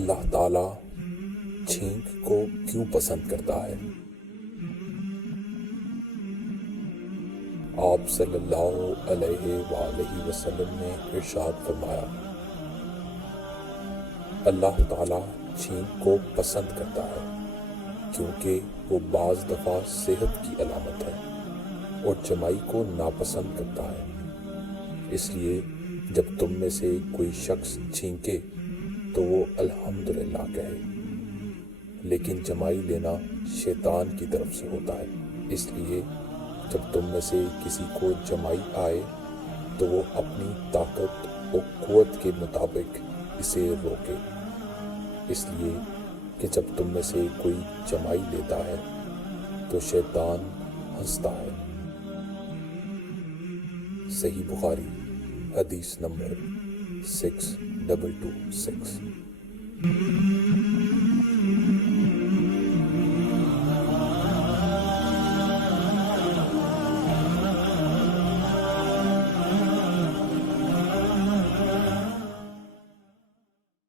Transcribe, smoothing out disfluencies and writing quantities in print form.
اللہ تعالیٰ چھینک کو کیوں پسند کرتا ہے؟ آپ صلی اللہ علیہ وآلہ وسلم نے ارشاد فرمایا، اللہ تعالیٰ چھینک کو پسند کرتا ہے کیونکہ وہ بعض دفعہ صحت کی علامت ہے اور جمائی کو ناپسند کرتا ہے۔ اس لیے جب تم میں سے کوئی شخص چھینکے تو وہ الحمدللہ کہے، لیکن جمائی لینا شیطان کی طرف سے ہوتا ہے، اس لیے جب تم میں سے کسی کو جمائی آئے تو وہ اپنی طاقت و قوت کے مطابق اسے روکے، اس لیے کہ جب تم میں سے کوئی جمائی لیتا ہے تو شیطان ہنستا ہے۔ صحیح بخاری حدیث نمبر 6226۔